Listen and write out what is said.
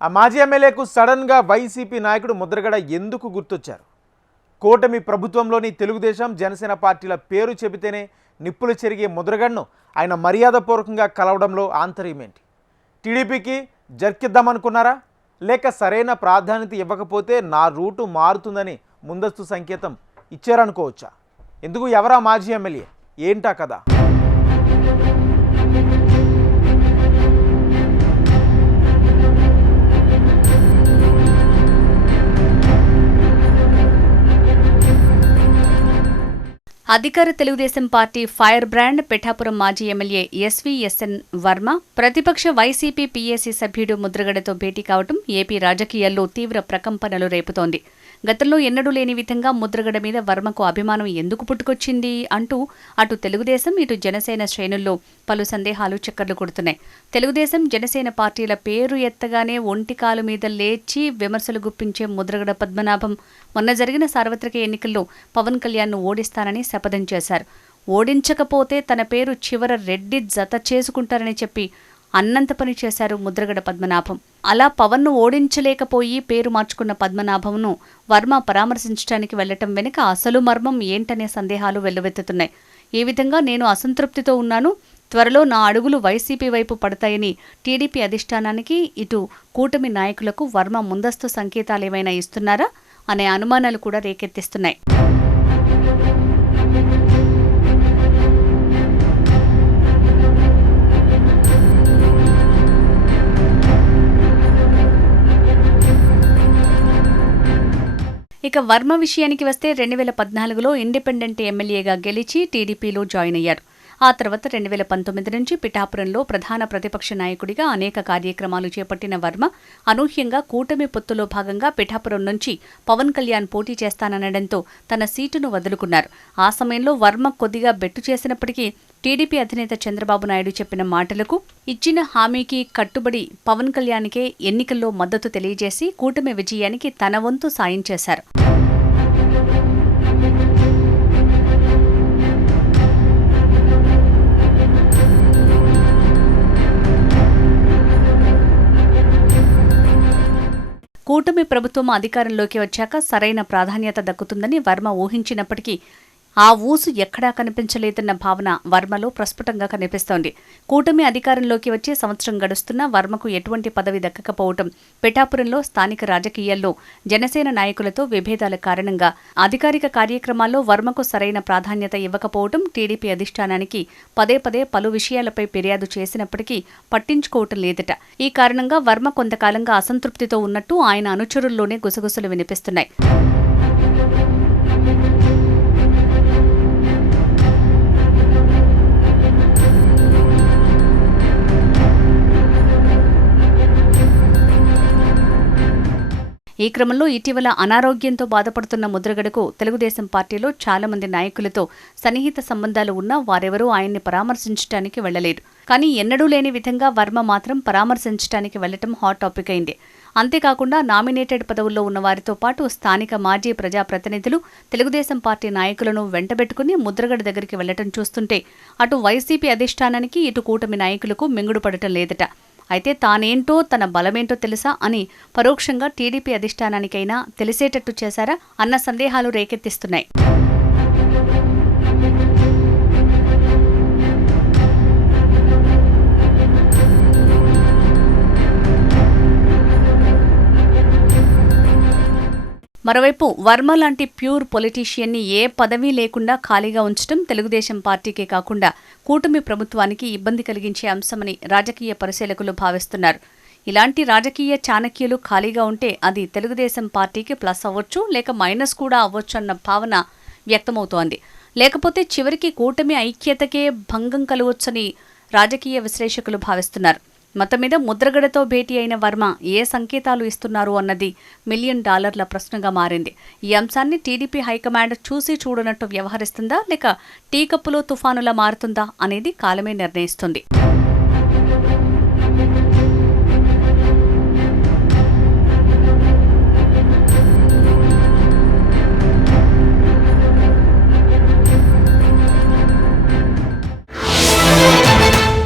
ఆ మాజీ ఎమ్మెల్యేకు సడన్గా వైసీపీ నాయకుడు ముద్రగడ ఎందుకు గుర్తొచ్చారు? కూటమి ప్రభుత్వంలోని తెలుగుదేశం జనసేన పార్టీల పేరు చెబితేనే నిప్పులు చెరిగే ముద్రగడను ఆయన మర్యాదపూర్వకంగా కలవడంలో ఆంతర్యం ఏంటి? టీడీపీకి జర్కిద్దామనుకున్నారా? లేక సరైన ప్రాధాన్యత ఇవ్వకపోతే నా రూటు మారుతుందని ముందస్తు సంకేతం ఇచ్చారనుకోవచ్చా? ఎందుకు ఎవరా మాజీ ఎమ్మెల్యే? ఏంటా కదా? అధికార Telugu Desam party fire brand Pithapuram మాజీ ఎమ్మెల్యే ఎస్వీఎస్ఎన్ వర్మ ప్రతిపక్ష వైసీపీ పీఏసీ సభ్యుడు ముద్రగడతో భేటీ కావడం ఏపీ రాజకీయాల్లో తీవ్ర ప్రకంపనలు రేపుతోంది. గతంలో ఎన్నడూ లేని విధంగా ముద్రగడ మీద వర్మకు అభిమానం ఎందుకు పుట్టుకొచ్చింది అంటూ అటు తెలుగుదేశం ఇటు జనసేన శ్రేణుల్లో పలు సందేహాలు చక్కర్లు కొడుతున్నాయి. తెలుగుదేశం జనసేన పార్టీల పేరు ఎత్తగానే ఒంటికాలు మీద లేచి విమర్శలు గుప్పించే ముద్రగడ పద్మనాభం మొన్న జరిగిన సార్వత్రిక ఎన్నికల్లో పవన్ కళ్యాణ్ను ఓడిస్తానని శపథం చేశారు. ఓడించకపోతే తన పేరు చివర రెడ్డి జత చేసుకుంటారని చెప్పి అన్నంత పని చేశారు ముద్రగడ పద్మనాభం. అలా పవన్ను ఓడించలేకపోయి పేరు మార్చుకున్న పద్మనాభంను వర్మ పరామర్శించడానికి వెళ్లటం వెనుక అసలు మర్మం ఏంటనే సందేహాలు వెల్లువెత్తుతున్నాయి. ఈ విధంగా నేను అసంతృప్తితో ఉన్నాను, త్వరలో నా అడుగులు వైసీపీ వైపు పడతాయని టీడీపీ అధిష్టానానికి ఇటు కూటమి నాయకులకు వర్మ ముందస్తు సంకేతాలేమైనా ఇస్తున్నారా అనే అనుమానాలు కూడా రేకెత్తిస్తున్నాయి. ఇక వర్మ విషయానికి వస్తే 2014లో ఇండిపెండెంట్ ఎమ్మెల్యేగా గెలిచి టీడీపీలో జాయిన్ అయ్యారు. ఆ తర్వాత 2019 నుంచి పిఠాపురంలో ప్రధాన ప్రతిపక్ష నాయకుడిగా అనేక కార్యక్రమాలు చేపట్టిన వర్మ అనూహ్యంగా కూటమి పొత్తులో భాగంగా పిఠాపురం నుంచి పవన్ కళ్యాణ్ పోటీ చేస్తాననడంతో తన సీటును వదులుకున్నారు. ఆ సమయంలో వర్మ కొద్దిగా బెట్టు చేసినప్పటికీ టీడీపీ అధినేత చంద్రబాబు నాయుడు చెప్పిన మాటలకు, ఇచ్చిన హామీకి కట్టుబడి పవన్ కళ్యాణ్కే ఎన్నికల్లో మద్దతు తెలియజేసి కూటమి విజయానికి తన వంతు సాయం చేశారు. కూటమి ప్రభుత్వం అధికారంలోకి వచ్చాక సరైన ప్రాధాన్యత దక్కుతుందని వర్మ ఊహించినప్పటికీ ఆ ఊసు ఎక్కడా కనిపించలేదన్న భావన వర్మలో ప్రస్ఫుటంగా కనిపిస్తోంది. కూటమి అధికారంలోకి వచ్చి సంవత్సరం గడుస్తున్నా వర్మకు ఎటువంటి పదవి దక్కకపోవటం, పిఠాపురంలో స్థానిక రాజకీయాల్లో జనసేన నాయకులతో విభేదాల కారణంగా అధికారిక కార్యక్రమాల్లో వర్మకు సరైన ప్రాధాన్యత ఇవ్వకపోవటం టీడీపీ అధిష్టానానికి పదే పదే పలు విషయాలపై ఫిర్యాదు చేసినప్పటికీ పట్టించుకోవటం లేదట. ఈ కారణంగా వర్మ కొంతకాలంగా అసంతృప్తితో ఉన్నట్టు ఆయన అనుచరుల్లోనే గుసగుసలు వినిపిస్తున్నాయి. ఈ క్రమంలో ఇటీవల అనారోగ్యంతో బాధపడుతున్న ముద్రగడకు తెలుగుదేశం పార్టీలో చాలా మంది నాయకులతో సన్నిహిత సంబంధాలు ఉన్నా వారెవరూ ఆయన్ని పరామర్శించడానికి వెళ్లలేదు. కానీ ఎన్నడూ లేని విధంగా వర్మ మాత్రం పరామర్శించడానికి వెళ్లటం హాట్ టాపిక్ అయింది. అంతేకాకుండా నామినేటెడ్ పదవుల్లో ఉన్న వారితో పాటు స్థానిక మాజీ ప్రజాప్రతినిధులు, తెలుగుదేశం పార్టీ నాయకులను వెంటబెట్టుకుని ముద్రగడ దగ్గరికి వెళ్లటం చూస్తుంటే అటు వైసీపీ అధిష్టానానికి ఇటు కూటమి నాయకులకు మింగుడు పడటం లేదట. అయితే తానేంటో తన బలమేంటో తెలుసా అని పరోక్షంగా టీడీపీ అధిష్టానానికైనా తెలిసేటట్టు చేశారా అన్న సందేహాలు రేకెత్తిస్తున్నాయి. మరోవైపు వర్మ లాంటి ప్యూర్ పొలిటీషియన్ని ఏ పదవీ లేకుండా ఖాళీగా ఉంచడం తెలుగుదేశం పార్టీకే కాకుండా కూటమి ప్రభుత్వానికి ఇబ్బంది కలిగించే అంశమని రాజకీయ పరిశీలకులు భావిస్తున్నారు. ఇలాంటి రాజకీయ చాణక్యులు ఖాళీగా ఉంటే అది తెలుగుదేశం పార్టీకి ప్లస్ అవ్వచ్చు, లేక మైనస్ కూడా అవ్వచ్చు అన్న భావన వ్యక్తమవుతోంది. లేకపోతే చివరికి కూటమి ఐక్యతకే భంగం కలగొచ్చని రాజకీయ విశ్లేషకులు భావిస్తున్నారు. మొత్తం మీద ముద్రగడతో భేటీ అయిన వర్మ ఏ సంకేతాలు ఇస్తున్నారు అన్నది $1 మిలియన్ ప్రశ్నగా మారింది. ఈ అంశాన్ని టీడీపీ హైకమాండ్ చూసి చూడనట్టు వ్యవహరిస్తుందా లేక టీ కప్పులో తుఫానులా మారుతుందా అనేది కాలమే నిర్ణయిస్తుంది.